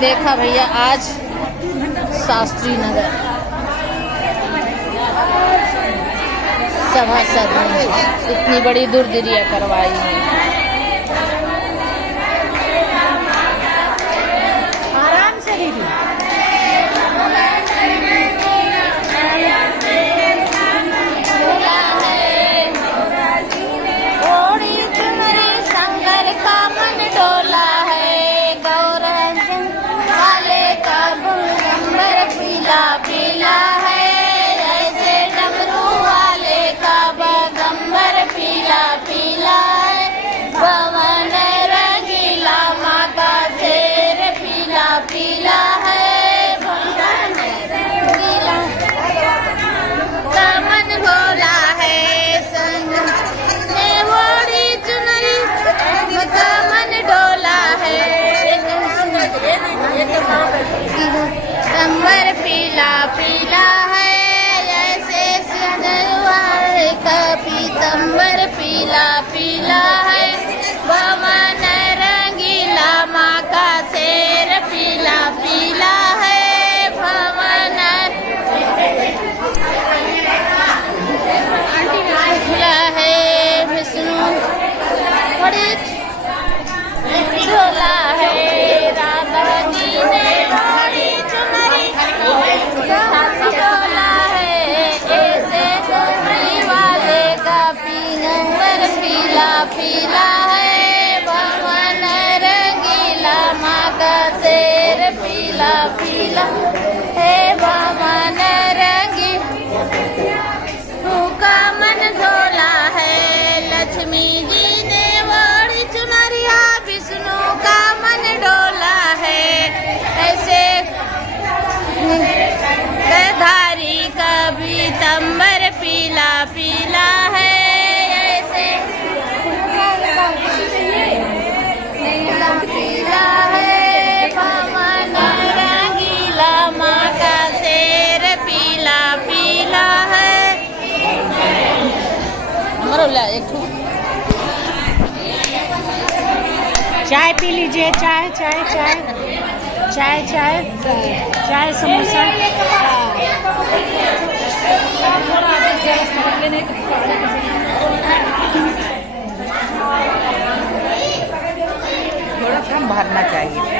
देखा भैया आज शास्त्री नगर सभासद ने इतनी बड़ी दूरदरिया करवाई है। आराम से दीदी। कमर पीला पीला है जैसे सिंदूर का पीतम्बर पीला पीला है। भवन रंगीला माँ का शेर पीला पीला है। भवन पीला है विष्णु बड़ी झोला है। राधा जी ने बड़ी चुनरी झोला है ऐसे डोरी वाले का पीनंबर पीला पीला है। भवन रंगीला माँ का शेर पीला पीला है। भवन रंगी का मन झोला है। लक्ष्मी जी ने बड़ी चुनरिया विष्णु का मन डोला है ऐसे धारी का पीतम्बर पीला पीला है ऐसे पीला पीला है। भवन रंगीला माँ का शेर पीला पीला है। चाय पी लीजिए। चाय चाय चाय चाय चाय चाय समोसा। थोड़ा कम भरना चाहिए।